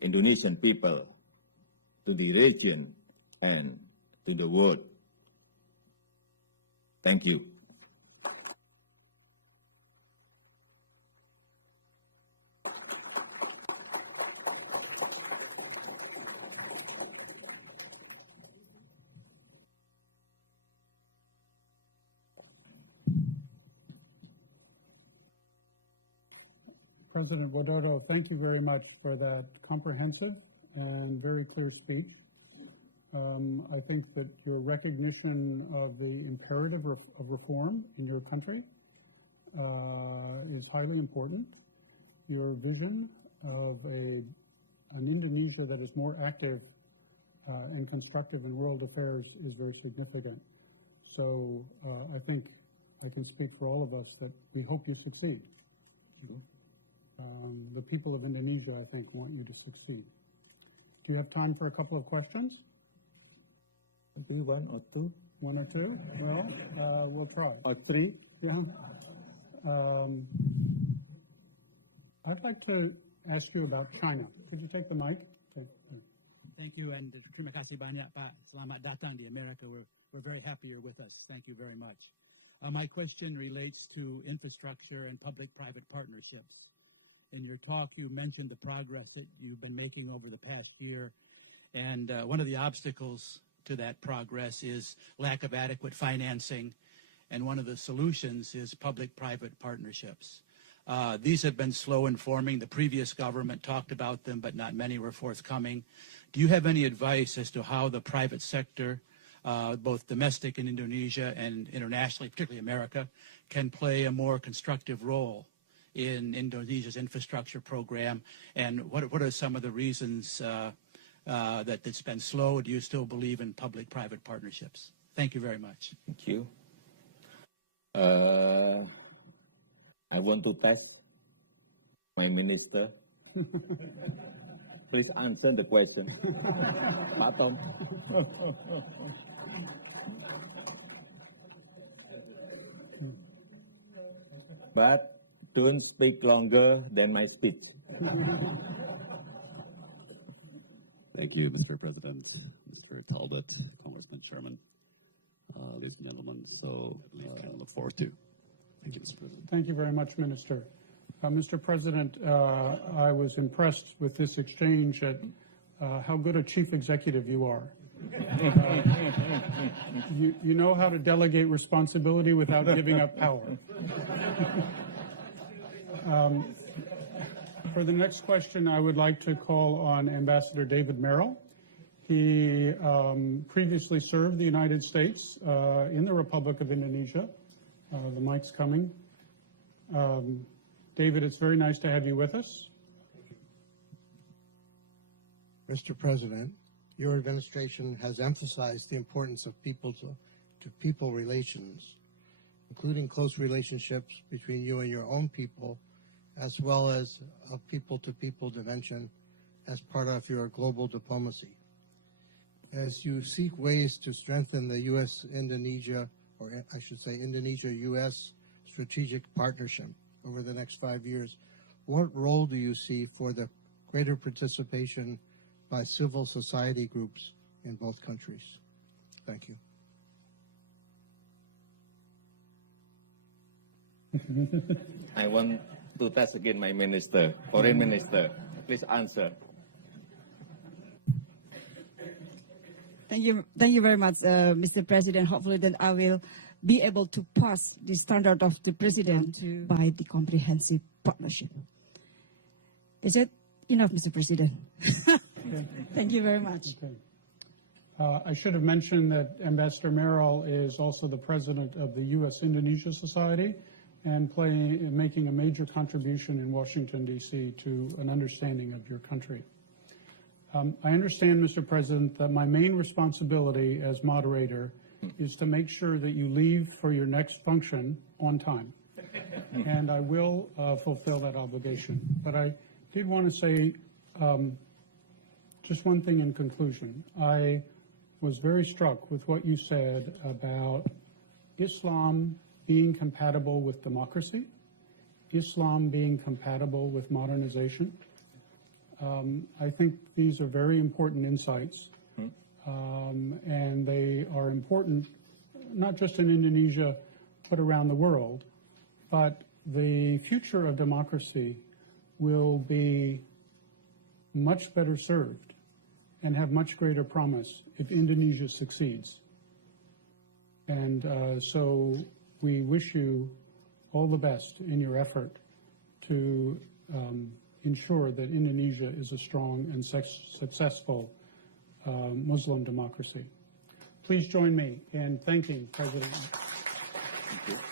Indonesian people, to the region, and to the world. Thank you. President Widodo, thank you very much for that comprehensive and very clear speech. I think that your recognition of the imperative of reform in your country is highly important. Your vision of an Indonesia that is more active and constructive in world affairs is very significant. So I think I can speak for all of us that we hope you succeed. The people of Indonesia, I think, want you to succeed. Do you have time for a couple of questions? Maybe one or two. One or two? Well, we'll try. Or three? Yeah. I'd like to ask you about China. Could you take the mic? Okay. Thank you, and terima kasih banyak, Pak. Selamat datang di America. We're very happy you're with us. Thank you very much. My question relates to infrastructure and public-private partnerships. In your talk, you mentioned the progress that you've been making over the past year, and one of the obstacles to that progress is lack of adequate financing, and one of the solutions is public-private partnerships. These have been slow in forming. The previous government talked about them, but not many were forthcoming. Do you have any advice as to how the private sector, both domestic in Indonesia and internationally, particularly America, can play a more constructive role in Indonesia's infrastructure program? And what are some of the reasons that it's been slow? Do you still believe in public-private partnerships? Thank you very much. Thank you. I want to test my minister. Please answer the question. Pak Tom. But don't speak longer than my speech. Thank you, Mr. President, Mr. Talbot, Congressman Sherman, ladies and gentlemen. So I look forward to. Thank you, Mr. President. Thank you very much, Minister. Mr. President, I was impressed with this exchange at how good a chief executive you are. You know how to delegate responsibility without giving up power. For the next question, I would like to call on Ambassador David Merrill. He previously served the United States in the Republic of Indonesia. The mic's coming. David, it's very nice to have you with us. Mr. President, your administration has emphasized the importance of people-to-people relations, including close relationships between you and your own people, as well as a people-to-people dimension as part of your global diplomacy. As you seek ways to strengthen the U.S.-Indonesia, or I should say Indonesia-U.S. strategic partnership over the next 5 years, what role do you see for the greater participation by civil society groups in both countries? Thank you. I want to test again my minister, foreign minister. Please answer. Thank you very much, Mr. President. Hopefully that I will be able to pass the standard of the President by the comprehensive partnership. Is it enough, Mr. President? Okay. Thank you very much. Okay. I should have mentioned that Ambassador Merrill is also the president of the U.S.-Indonesia Society and making a major contribution in Washington, D.C. to an understanding of your country. I understand, Mr. President, that my main responsibility as moderator is to make sure that you leave for your next function on time. And I will fulfill that obligation. But I did want to say just one thing in conclusion. I was very struck with what you said about Islam being compatible with democracy, Islam being compatible with modernization. I think these are very important insights, and they are important not just in Indonesia, but around the world. But the future of democracy will be much better served and have much greater promise if Indonesia succeeds. And so we wish you all the best in your effort to ensure that Indonesia is a strong and successful Muslim democracy. Please join me in thanking President. Thank you.